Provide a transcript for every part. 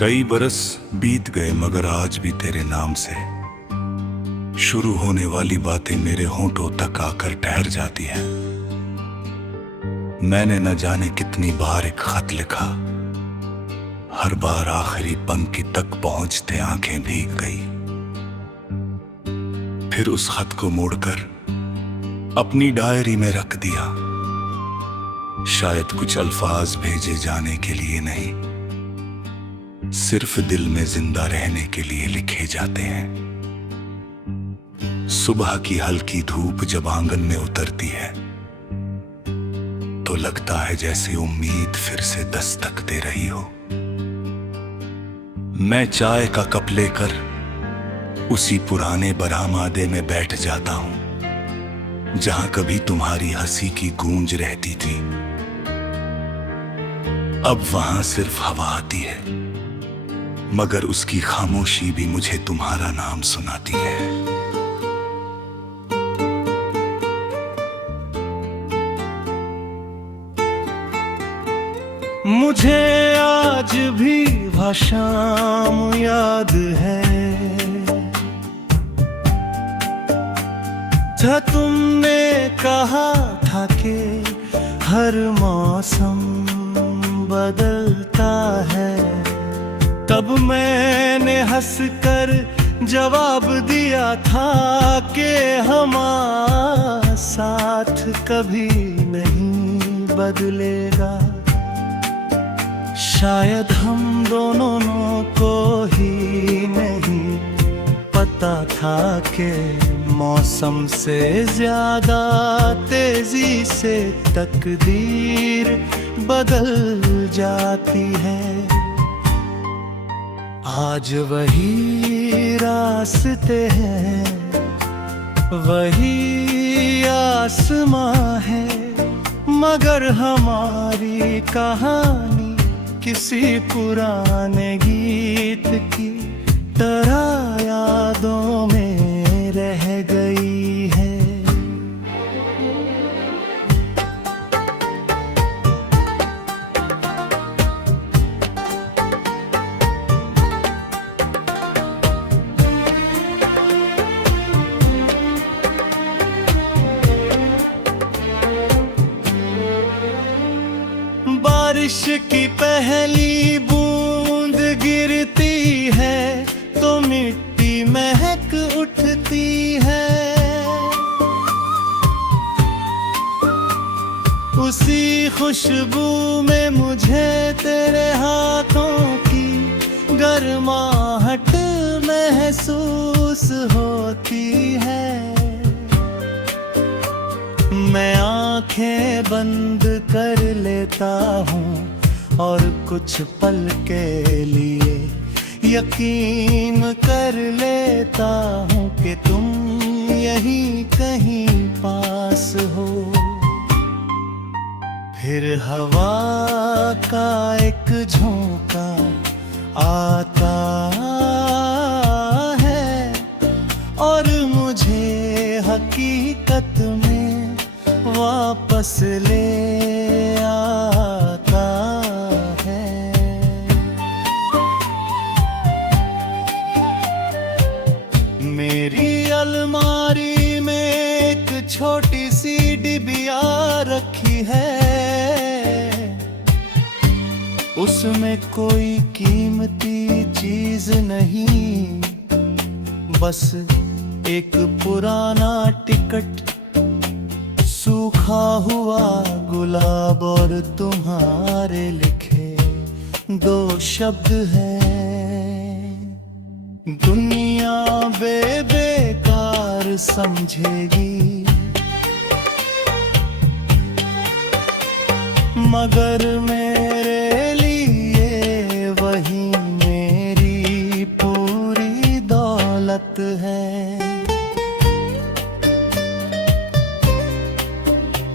कई बरस बीत गए मगर आज भी तेरे नाम से शुरू होने वाली बातें मेरे होंठों तक आकर ठहर जाती है। मैंने न जाने कितनी बार एक खत लिखा, हर बार आखिरी पंक्ति तक पहुंचते आंखें भीग गई। फिर उस खत को मोड़कर अपनी डायरी में रख दिया, शायद कुछ अल्फाज भेजे जाने के लिए नहीं, सिर्फ दिल में जिंदा रहने के लिए लिखे जाते हैं। सुबह की हल्की धूप जब आंगन में उतरती है तो लगता है जैसे उम्मीद फिर से दस्तक दे रही हो। मैं चाय का कप लेकर उसी पुराने बरामदे में बैठ जाता हूं जहां कभी तुम्हारी हंसी की गूंज रहती थी। अब वहां सिर्फ हवा आती है, मगर उसकी खामोशी भी मुझे तुम्हारा नाम सुनाती है। मुझे आज भी वह शाम याद है, जब तुमने कहा था कि हर मौसम बदलता है। तब मैंने हंसकर जवाब दिया था कि हमारा साथ कभी नहीं बदलेगा। शायद हम दोनों को ही नहीं पता था कि मौसम से ज्यादा तेजी से तकदीर बदल जाती है। आज वही रास्ते हैं, वही आसमां है, मगर हमारी कहानी किसी पुराने गीत की तरह यादों में रह गई है। बारिश की पहली बूंद गिरती है तो मिट्टी महक उठती है। उसी खुशबू में मुझे तेरे हाथों की गर्माहट महसूस होती है। मैं आंखें बंद कर लेता हूँ और कुछ पल के लिए यकीन कर लेता हूँ कि तुम यहीं कहीं पास हो। फिर हवा का एक झोंका आता है और मुझे हकीकत में वापस ले आता है। मेरी अलमारी में एक छोटी सी डिबिया रखी है, उसमें कोई कीमती चीज नहीं, बस एक पुराना टिकट, सूखा हुआ गुलाब और तुम्हारे लिखे दो शब्द हैं। दुनिया बेकार समझेगी, मगर मेरे लिए वही मेरी पूरी दौलत है।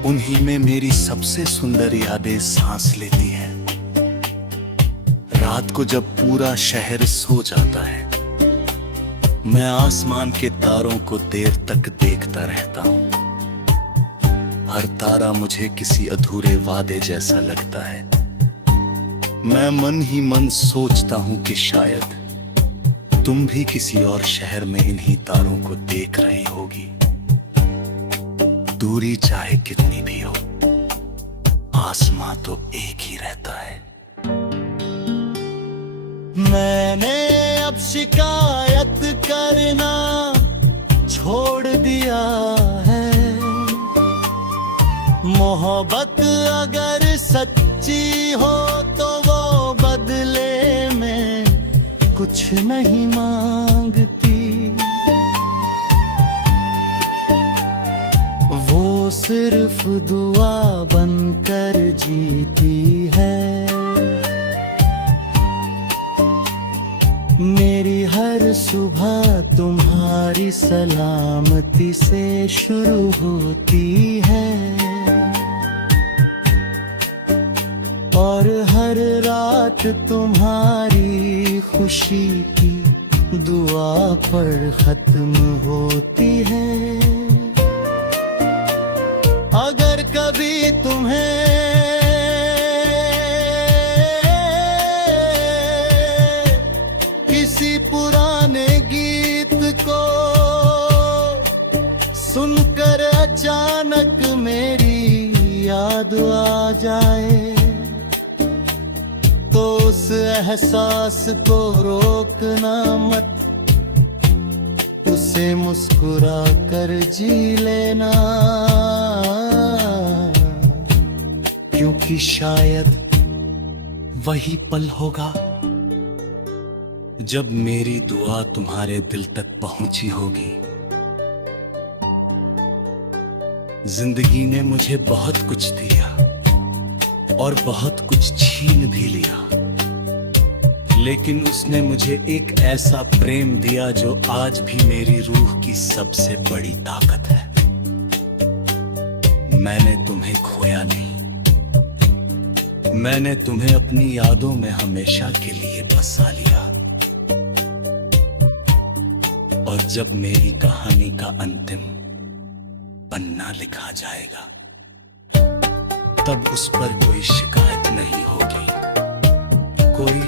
उन्हीं में मेरी सबसे सुंदर यादें सांस लेती हैं। रात को जब पूरा शहर सो जाता है, मैं आसमान के तारों को देर तक देखता रहता हूँ। हर तारा मुझे किसी अधूरे वादे जैसा लगता है, मैं मन ही मन सोचता हूं कि शायद तुम भी किसी और शहर में इन्हीं तारों को देख रही होगी। दूरी चाहे कितनी भी हो, आसमां तो एक ही रहता है। मैंने अब शिकायत करना छोड़ दिया है। मोहब्बत अगर सच्ची हो तो वो बदले में कुछ नहीं मांगती। वो सिर्फ दुआ बनकर जीती है। मेरी हर सुबह तुम्हारी सलामती से शुरू होती है और हर रात तुम्हारी खुशी की दुआ पर खत्म होती है। अगर कभी तुम्हें किसी पुराने गीत को सुनकर अचानक मेरी याद आ जाए तो उस एहसास को रोकना मत, उसे मुस्कुरा कर जी लेना। क्योंकि शायद वही पल होगा जब मेरी दुआ तुम्हारे दिल तक पहुंची होगी। जिंदगी ने मुझे बहुत कुछ दिया और बहुत कुछ छीन भी लिया, लेकिन उसने मुझे एक ऐसा प्रेम दिया जो आज भी मेरी रूह की सबसे बड़ी ताकत है। मैंने तुम्हें खोया नहीं, मैंने तुम्हें अपनी यादों में हमेशा के लिए बसा लिया। और जब मेरी कहानी का अंतिम पन्ना लिखा जाएगा तब उस पर कोई शिकायत नहीं होगी, कोई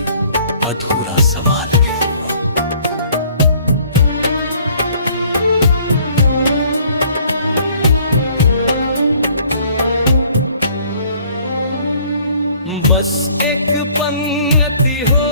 अधूरा सवाल नहीं होगा। बस एक पंक्ति हो